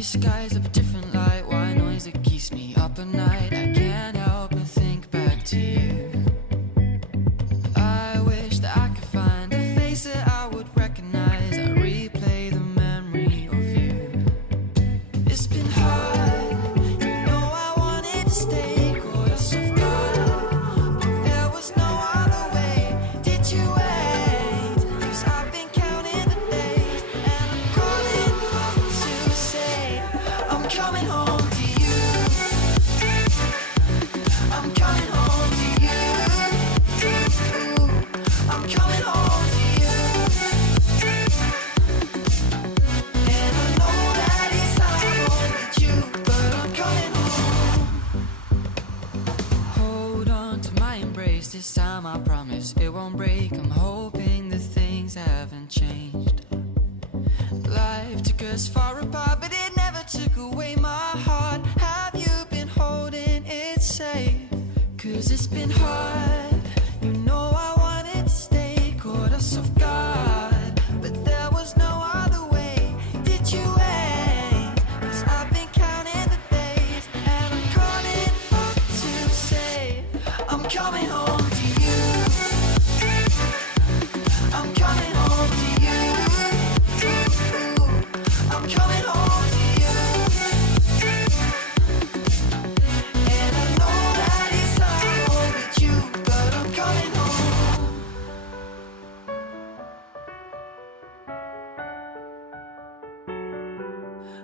Cloudy skies of a different light, white noise that keeps me up at night. I can't help but think back to you. I wish that I could find a face that I would recognize. I replay the memory of you. It's been hard, you know I wanted to stay, caught us off guard, but there was no other way. Did you wait? 'Cause I've been counting the days, and I'm calling up to say I'm coming home to you. I'm coming home to you. I'm coming home to you. And I know that it's not home with you, but I'm coming home. Hold on to my embrace, this time I promise it won't break. I'm hoping that things haven't changed. Life took us far apart, but it never took away my heart. Have you been holding it safe? 'Cause it's been hard, you know I wanted to stay, caught us off guard, but there was no other way. Did you wait? 'Cause I've been counting the days, and I'm calling up to say I'm coming home to you. I'm coming home to you. I'm coming home to you. And I know that it's not home with you, but I'm coming home.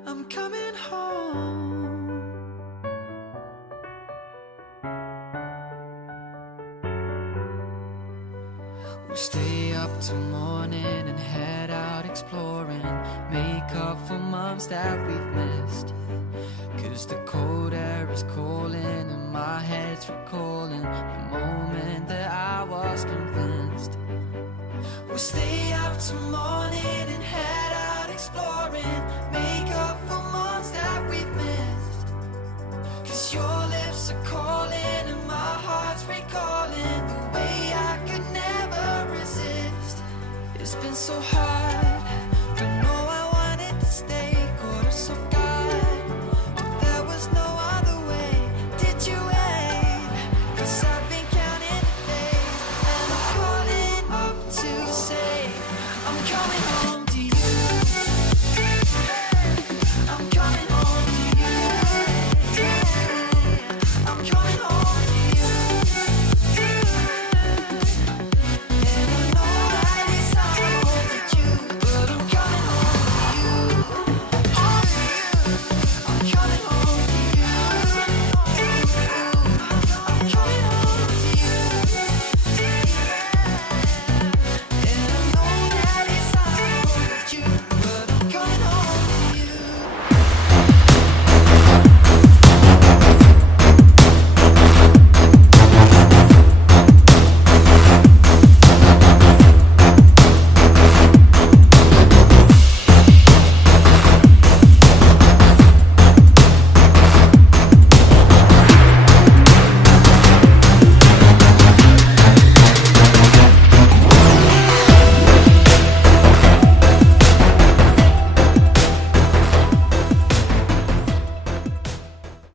I'm coming home. We'll stay up till morning and head out exploring, make up for months that we've missed. 'Cause the cold air is calling and my head's recalling the moment that I was convinced. We'll stay up till morning and head out exploring, make up for months that we've missed. 'Cause your lips are calling and my heart's recalling the way I could never resist. It's been so hard,